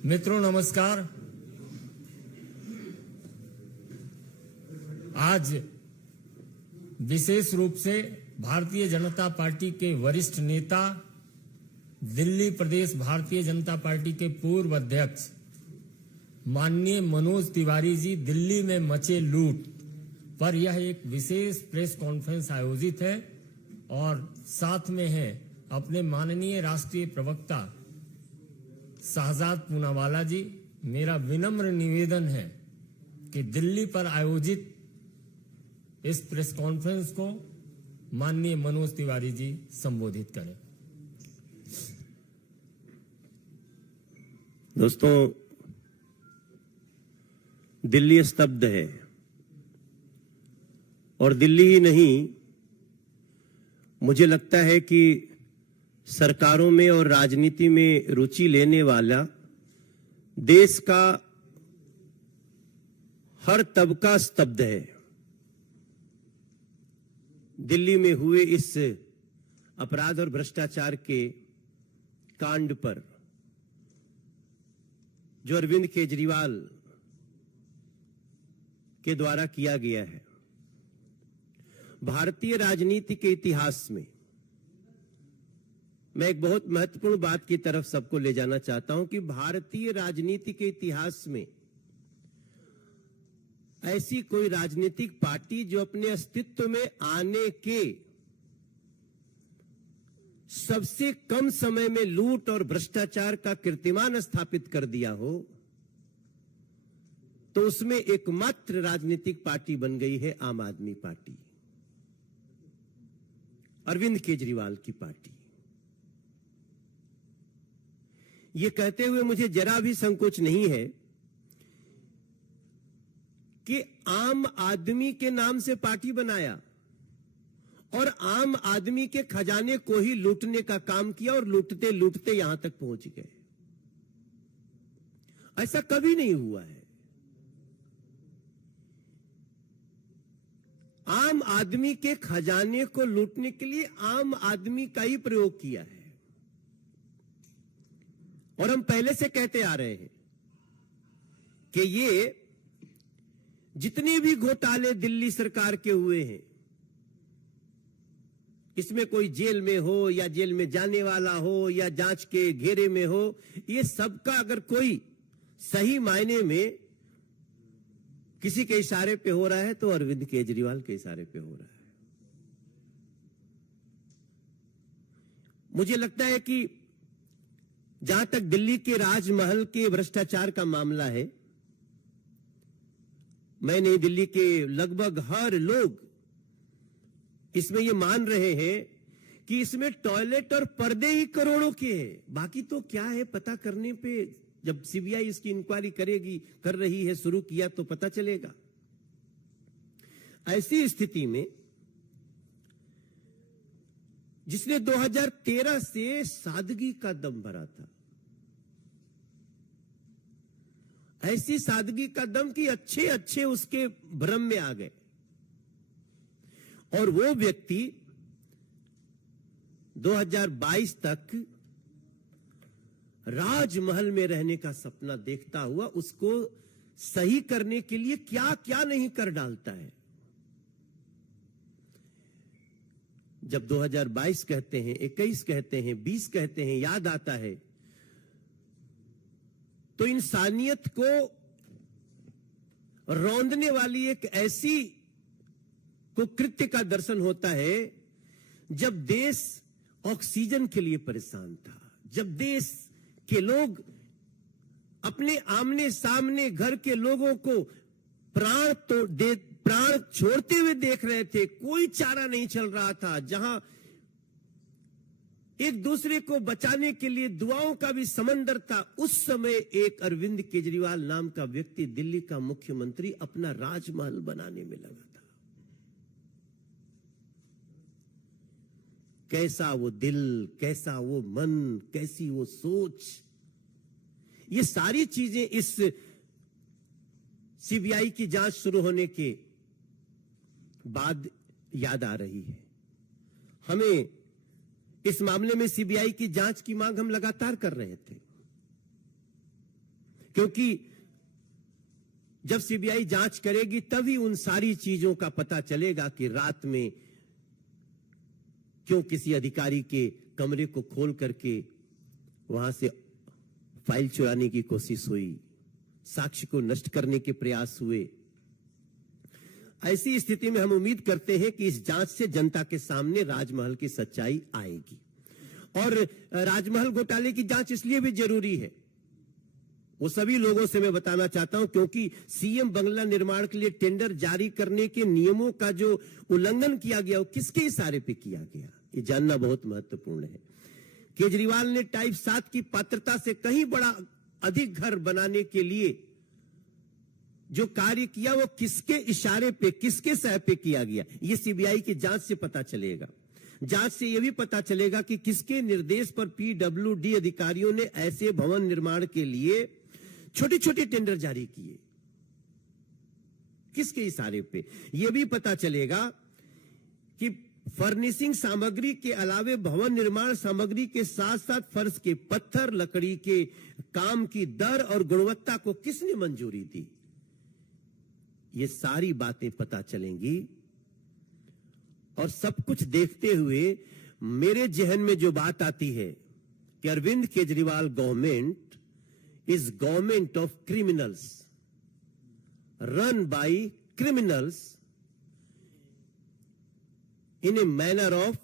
मित्रों नमस्कार। आज विशेष रूप से भारतीय जनता पार्टी के वरिष्ठ नेता, दिल्ली प्रदेश भारतीय जनता पार्टी के पूर्व अध्यक्ष माननीय मनोज तिवारी जी दिल्ली में मचे लूट पर यह एक विशेष प्रेस कॉन्फ्रेंस आयोजित है और साथ में है अपने माननीय राष्ट्रीय प्रवक्ता शहजाद पूनावाला जी। मेरा विनम्र निवेदन है कि दिल्ली पर आयोजित इस प्रेस कॉन्फ्रेंस को माननीय मनोज तिवारी जी संबोधित करें। दोस्तों, दिल्ली स्तब्ध है और दिल्ली ही नहीं, मुझे लगता है कि सरकारों में और राजनीति में रुचि लेने वाला देश का हर तबका स्तब्ध है। दिल्ली में हुए इस अपराध और भ्रष्टाचार के कांड पर जो अरविंद केजरीवाल के द्वारा किया गया है, भारतीय राजनीति के इतिहास में मैं एक बहुत महत्वपूर्ण बात की तरफ सबको ले जाना चाहता हूं कि भारतीय राजनीति के इतिहास में ऐसी कोई राजनीतिक पार्टी जो अपने अस्तित्व में आने के सबसे कम समय में लूट और भ्रष्टाचार का कीर्तिमान स्थापित कर दिया हो, तो उसमें एकमात्र राजनीतिक पार्टी बन गई है आम आदमी पार्टी, अरविंद केजरीवाल की पार्टी। ये कहते हुए मुझे जरा भी संकोच नहीं है कि आम आदमी के नाम से पार्टी बनाया और आम आदमी के खजाने को ही लूटने का काम किया और लूटते लूटते यहां तक पहुंच गए। ऐसा कभी नहीं हुआ है। आम आदमी के खजाने को लूटने के लिए आम आदमी का ही प्रयोग किया है और हम पहले से कहते आ रहे हैं कि ये जितने भी घोटाले दिल्ली सरकार के हुए हैं, इसमें कोई जेल में हो या जेल में जाने वाला हो या जांच के घेरे में हो, ये सबका अगर कोई सही मायने में किसी के इशारे पे हो रहा है तो अरविंद केजरीवाल के इशारे पे हो रहा है। मुझे लगता है कि जहां तक दिल्ली के राजमहल के भ्रष्टाचार का मामला है, मैं नहीं, दिल्ली के लगभग हर लोग इसमें ये मान रहे हैं कि इसमें टॉयलेट और पर्दे ही करोड़ों के हैं। बाकी तो क्या है पता करने पे, जब सीबीआई इसकी इंक्वायरी कर रही है, शुरू किया तो पता चलेगा। ऐसी स्थिति में जिसने 2013 से सादगी का दम भरा था, ऐसी सादगी का दम कि अच्छे अच्छे उसके भ्रम में आ गए और वो व्यक्ति 2022 तक राजमहल में रहने का सपना देखता हुआ उसको सही करने के लिए क्या क्या नहीं कर डालता है। जब 2022 कहते हैं, 21 कहते हैं, 20 कहते हैं, याद आता है तो इंसानियत को रौंदने वाली एक ऐसी कुकृत्य का दर्शन होता है जब देश ऑक्सीजन के लिए परेशान था, जब देश के लोग अपने आमने सामने घर के लोगों को प्राण छोड़ते हुए देख रहे थे, कोई चारा नहीं चल रहा था, जहां एक दूसरे को बचाने के लिए दुआओं का भी समंदर था, उस समय एक अरविंद केजरीवाल नाम का व्यक्ति दिल्ली का मुख्यमंत्री अपना राजमहल बनाने में लगा था। कैसा वो दिल, कैसा वो मन, कैसी वो सोच, ये सारी चीजें इस सीबीआई की जांच शुरू होने के बाद याद आ रही है। हमें इस मामले में सीबीआई की जांच की मांग हम लगातार कर रहे थे। क्योंकि जब सीबीआई जांच करेगी तभी उन सारी चीजों का पता चलेगा कि रात में क्यों किसी अधिकारी के कमरे को खोल करके वहां से फाइल चुराने की कोशिश हुई, साक्ष्य को नष्ट करने के प्रयास हुए। ऐसी स्थिति में हम उम्मीद करते हैं कि इस जांच से जनता के सामने राजमहल की सच्चाई आएगी। और राजमहल घोटाले की जांच इसलिए भी जरूरी है, वो सभी लोगों से मैं बताना चाहता हूं, क्योंकि सीएम बंगला निर्माण के लिए टेंडर जारी करने के नियमों का जो उल्लंघन किया गया वो किसके इशारे पे किया गया, ये जानना बहुत महत्वपूर्ण है। केजरीवाल ने टाइप 7 की पात्रता से कहीं बड़ा अधिक घर बनाने के लिए जो कार्य किया वो किसके इशारे पे, किसके सह पे किया गया, ये सीबीआई की जांच से पता चलेगा। जांच से यह भी पता चलेगा कि किसके निर्देश पर पीडब्ल्यूडी अधिकारियों ने ऐसे भवन निर्माण के लिए छोटे छोटे टेंडर जारी किए, किसके इशारे पे। यह भी पता चलेगा कि फर्निशिंग सामग्री के अलावे भवन निर्माण सामग्री के साथ साथ फर्श के पत्थर, लकड़ी के काम की दर और गुणवत्ता को किसने मंजूरी दी, ये सारी बातें पता चलेंगी। और सब कुछ देखते हुए मेरे जहन में जो बात आती है कि Arvind Kejriwal government is government of criminals, run by criminals in a manner of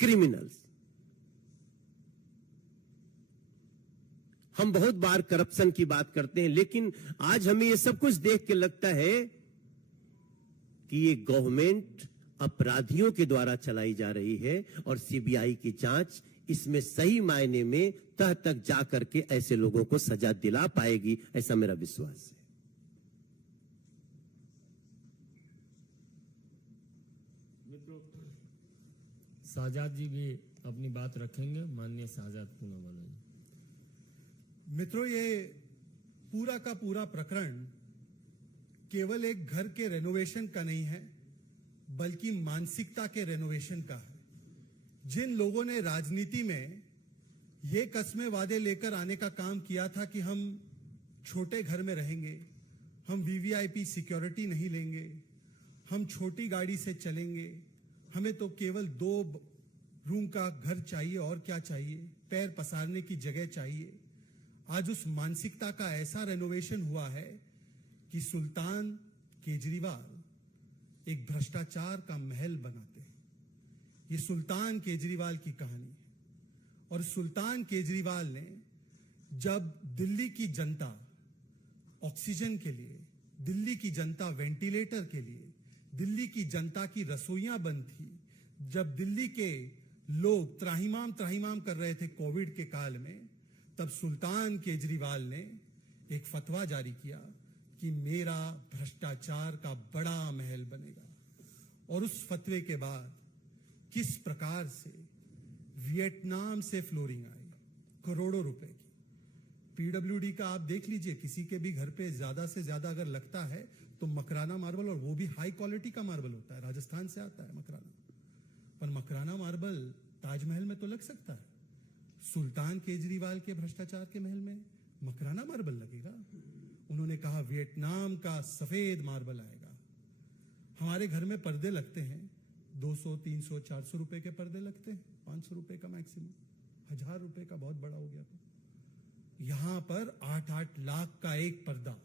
criminals. हम बहुत बार करप्शन की बात करते हैं, लेकिन आज हमें ये सब कुछ देख के लगता है कि ये गवर्नमेंट अपराधियों के द्वारा चलाई जा रही है और सीबीआई की जांच इसमें सही मायने में तह तक जा करके ऐसे लोगों को सजा दिला पाएगी, ऐसा मेरा विश्वास है। मित्रों, शाहजाद जी भी अपनी बात रखेंगे। माननीय शाहजाद पूनावाला जी। मित्रों, ये पूरा का पूरा प्रकरण केवल एक घर के रेनोवेशन का नहीं है, बल्कि मानसिकता के रेनोवेशन का है। जिन लोगों ने राजनीति में ये कस्में वादे लेकर आने का काम किया था कि हम छोटे घर में रहेंगे, हम वीवीआईपी सिक्योरिटी नहीं लेंगे, हम छोटी गाड़ी से चलेंगे, हमें तो केवल 2 रूम का घर चाहिए और क्या चाहिए, पैर पसारने की जगह चाहिए। आज उस मानसिकता का ऐसा रेनोवेशन हुआ है कि सुल्तान केजरीवाल एक भ्रष्टाचार का महल बनाते हैं। ये सुल्तान केजरीवाल की कहानी है। और सुल्तान केजरीवाल ने जब दिल्ली की जनता ऑक्सीजन के लिए, दिल्ली की जनता वेंटिलेटर के लिए, दिल्ली की जनता की रसोइयां बंद थी, जब दिल्ली के लोग त्राहिमाम त्राहिमाम कर रहे थे कोविड के काल में, तब सुल्तान केजरीवाल ने एक फतवा जारी किया कि मेरा भ्रष्टाचार का बड़ा महल बनेगा। और उस फतवे के बाद किस प्रकार से वियतनाम से फ्लोरिंग आई, करोड़ों रुपए की। पीडब्ल्यूडी का आप देख लीजिए, किसी के भी घर पे ज्यादा से ज्यादा अगर लगता है तो मकराना मार्बल, और वो भी हाई क्वालिटी का मार्बल होता है, राजस्थान से आता है मकराना। पर मकराना मार्बल ताजमहल में तो लग सकता है, सुल्तान केजरीवाल के भ्रष्टाचार के महल में मकराना मार्बल लगेगा। उन्होंने कहा वियतनाम का सफेद मार्बल आएगा। हमारे घर में पर्दे लगते हैं, 200, 300, 400 रुपए के पर्दे लगते हैं, 500 रुपए का मैक्सिमम, 1000 रुपए का बहुत बड़ा हो गया तो। यहां पर 8-8 लाख का एक पर्दा,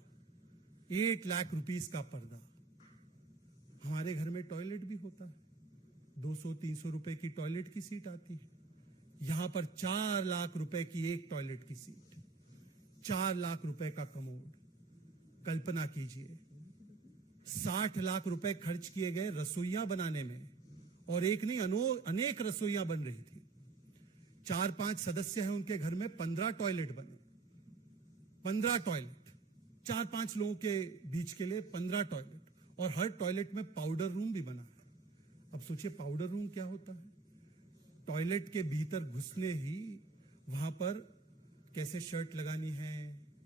8 लाख रुपीस का पर्दा। हमारे घर में टॉयलेट भी होता है, 200-300 रुपए की टॉयलेट की सीट आती है। यहां पर 4 लाख रुपए की एक टॉयलेट की सीट, 4 लाख रुपए का कमोड। कल्पना कीजिए, 60 लाख रुपए खर्च किए गए रसोइयां बनाने में, और एक नहीं अनेक रसोइयां बन रही थी। 4-5 सदस्य हैं उनके घर में, 15 टॉयलेट बने, 15 टॉयलेट, 4-5 लोगों के बीच के लिए 15 टॉयलेट, और हर टॉयलेट में पाउडर रूम भी बना है। अब सोचिए पाउडर रूम क्या होता है। टॉयलेट के भीतर घुसने ही वहां पर कैसे शर्ट लगानी है,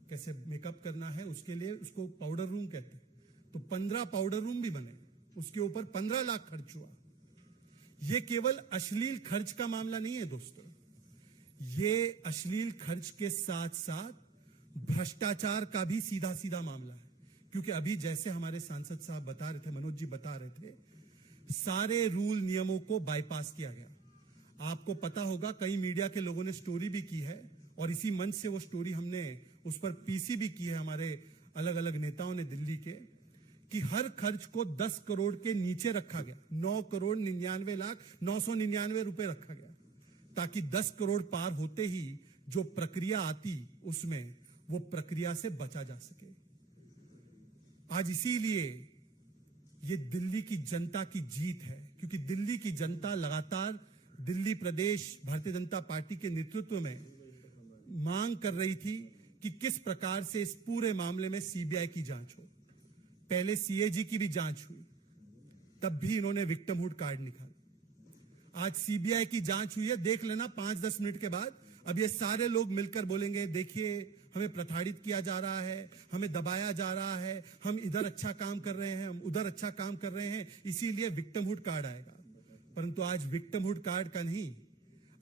कैसे मेकअप करना है, उसके लिए उसको पाउडर रूम कहते हैं। तो 15 पाउडर रूम भी बने, उसके ऊपर 15 लाख खर्च हुआ। यह केवल अश्लील खर्च का मामला नहीं है दोस्तों, ये अश्लील खर्च के साथ साथ भ्रष्टाचार का भी सीधा सीधा मामला है, क्योंकि अभी जैसे हमारे सांसद साहब बता रहे थे, मनोज जी बता रहे थे, सारे रूल नियमों को बाईपास किया गया। आपको पता होगा, कई मीडिया के लोगों ने स्टोरी भी की है और इसी मंच से वो स्टोरी हमने उस पर पीसी भी की है, हमारे अलग अलग नेताओं ने दिल्ली के, कि हर खर्च को 10 करोड़ के नीचे रखा गया। 9,99,999 रुपए रखा गया, ताकि 10 करोड़ पार होते ही जो प्रक्रिया आती उसमें वो प्रक्रिया से बचा जा सके। आज इसीलिए ये दिल्ली की जनता की जीत है, क्योंकि दिल्ली की जनता लगातार दिल्ली प्रदेश भारतीय जनता पार्टी के नेतृत्व में मांग कर रही थी कि किस प्रकार से इस पूरे मामले में सीबीआई की जांच हो। पहले सीएजी की भी जांच हुई, तब भी इन्होंने विक्टिमहुड कार्ड निकाला। आज सीबीआई की जांच हुई है, देख लेना 5-10 मिनट के बाद अब ये सारे लोग मिलकर बोलेंगे, देखिए हमें प्रताड़ित किया जा रहा है, हमें दबाया जा रहा है, हम इधर अच्छा काम कर रहे हैं, हम उधर अच्छा काम कर रहे हैं, इसीलिए विक्टिमहुड कार्ड आएगा। परंतु आज विक्टिमहुड कार्ड का नहीं,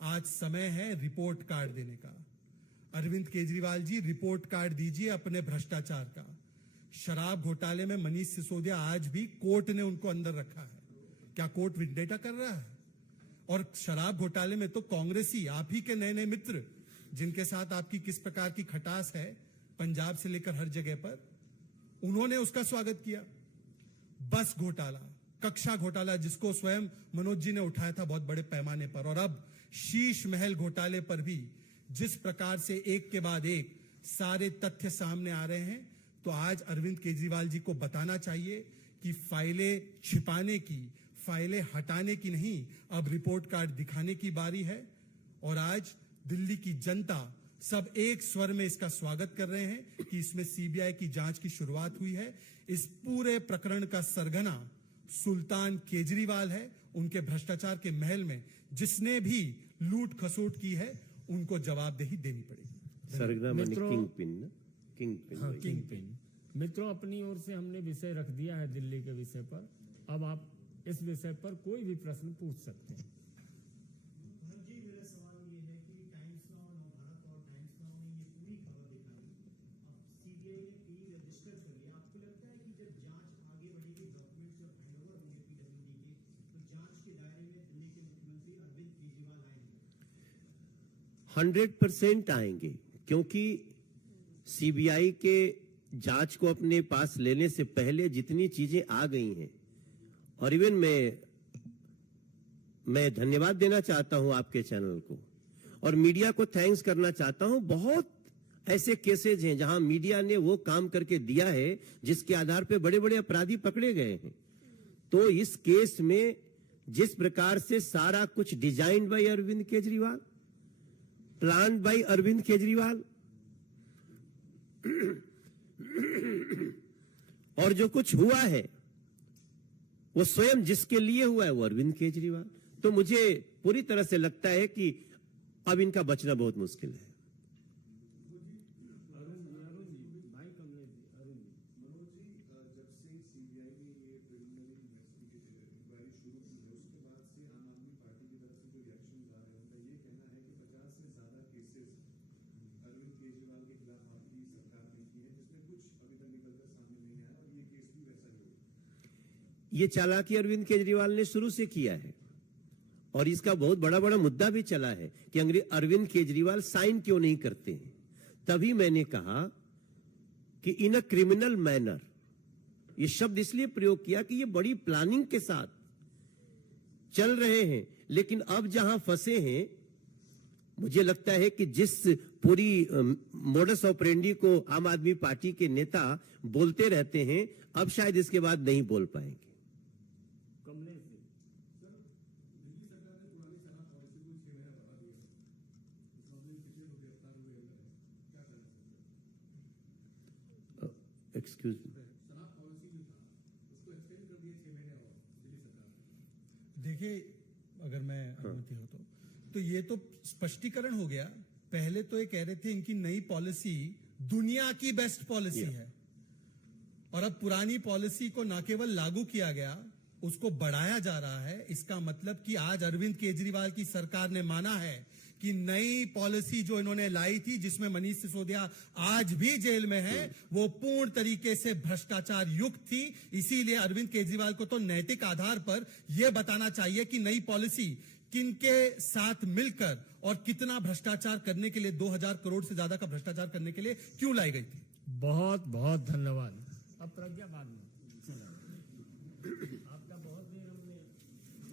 आज समय है रिपोर्ट कार्ड देने का। अरविंद केजरीवाल जी, रिपोर्ट कार्ड दीजिए अपने भ्रष्टाचार का। शराब घोटाले में मनीष सिसोदिया, आज भी कोर्ट ने उनको अंदर रखा है। क्या कोर्ट विंडेटा कर रहा है? और शराब घोटाले में तो कांग्रेसी, आप ही के नए नए मित्र, जिनके साथ आपकी किस प्रकार की खटास है पंजाब से लेकर हर जगह पर, उन्होंने उसका स्वागत किया। बस घोटाला, कक्षा घोटाला, जिसको स्वयं मनोज जी ने उठाया था बहुत बड़े पैमाने पर, और अब शीश महल घोटाले पर भी जिस प्रकार से एक के बाद एक सारे तथ्य सामने आ रहे हैं, तो आज अरविंद केजरीवाल जी को बताना चाहिए कि फाइलें छिपाने की, फाइलें हटाने की नहीं, अब रिपोर्ट कार्ड दिखाने की बारी है। और आज दिल्ली की जनता सब एक स्वर में इसका स्वागत कर रहे हैं कि इसमें सीबीआई की जांच की शुरुआत हुई है। इस पूरे प्रकरण का सरगना सुल्तान केजरीवाल है। उनके भ्रष्टाचार के महल में जिसने भी लूट खसोट की है, उनको जवाबदेही देनी पड़ेगी। सरगना माने मित्रों- किंग पिन ना, किंग पिन। हाँ, किंग पिन। मित्रों, अपनी ओर से हमने विषय रख दिया है दिल्ली के विषय पर। अब आप इस विषय पर कोई भी प्रश्न पूछ सकते हैं। जी, मेरा सवाल ये है कि टाइम्स नाउ, नवभारत और टाइम्स नाउ ने ये पूरी खबर दिखाई। अब सीबीआई ने पी रजिस्टर कर लिया। आपको लगता है कि जब जांच आगे बढ़ेगी, डॉक्यूमेंट्स जब हैंडओवर होंगे पीडब्ल्यूडी के, तो जांच के दायरे में दिल्ली के मुख्यमंत्री अरविंद केजरीवाल आएंगे? 100% आएंगे, क्योंकि सीबीआई के जांच को अपने पास लेने से पहले जितनी चीजें आ गई हैं, और इवन मैं धन्यवाद देना चाहता हूं आपके चैनल को और मीडिया को थैंक्स करना चाहता हूं। बहुत ऐसे केसेज हैं जहां मीडिया ने वो काम करके दिया है जिसके आधार पे बड़े बड़े अपराधी पकड़े गए हैं। तो इस केस में जिस प्रकार से सारा कुछ design by Arvind Kejriwal, plan by Arvind Kejriwal, और जो कुछ हुआ है वो स्वयं जिसके लिए हुआ है वो अरविंद केजरीवाल। तो मुझे पूरी तरह से लगता है कि अब इनका बचना बहुत मुश्किल है। ये चालाकी अरविंद केजरीवाल ने शुरू से किया है और इसका बहुत बड़ा बड़ा मुद्दा भी चला है कि अरविंद केजरीवाल साइन क्यों नहीं करते हैं। तभी मैंने कहा कि इन अ क्रिमिनल मैनर, ये शब्द इसलिए प्रयोग किया कि ये बड़ी प्लानिंग के साथ चल रहे हैं। लेकिन अब जहां फंसे हैं, मुझे लगता है कि जिस पूरी मोडस ऑपरेंडी को आम आदमी पार्टी के नेता बोलते रहते हैं, अब शायद इसके बाद नहीं बोल पाएंगे। एक्सक्यूज मी, देखिए, अगर मैं अनुमति हो तो ये तो स्पष्टीकरण हो गया। पहले तो ये कह रहे थे इनकी नई पॉलिसी दुनिया की बेस्ट पॉलिसी है, और अब पुरानी पॉलिसी को न केवल लागू किया गया, उसको बढ़ाया जा रहा है। इसका मतलब कि आज अरविंद केजरीवाल की सरकार ने माना है कि नई पॉलिसी जो इन्होंने लाई थी, जिसमें मनीष सिसोदिया आज भी जेल में है, वो पूर्ण तरीके से भ्रष्टाचार युक्त थी। इसीलिए अरविंद केजरीवाल को तो नैतिक आधार पर यह बताना चाहिए कि नई पॉलिसी किनके साथ मिलकर और कितना भ्रष्टाचार करने के लिए, 2000 करोड़ से ज्यादा का भ्रष्टाचार करने के लिए क्यों लाई गई थी। बहुत बहुत धन्यवाद। अब प्रज्ञा बाद में।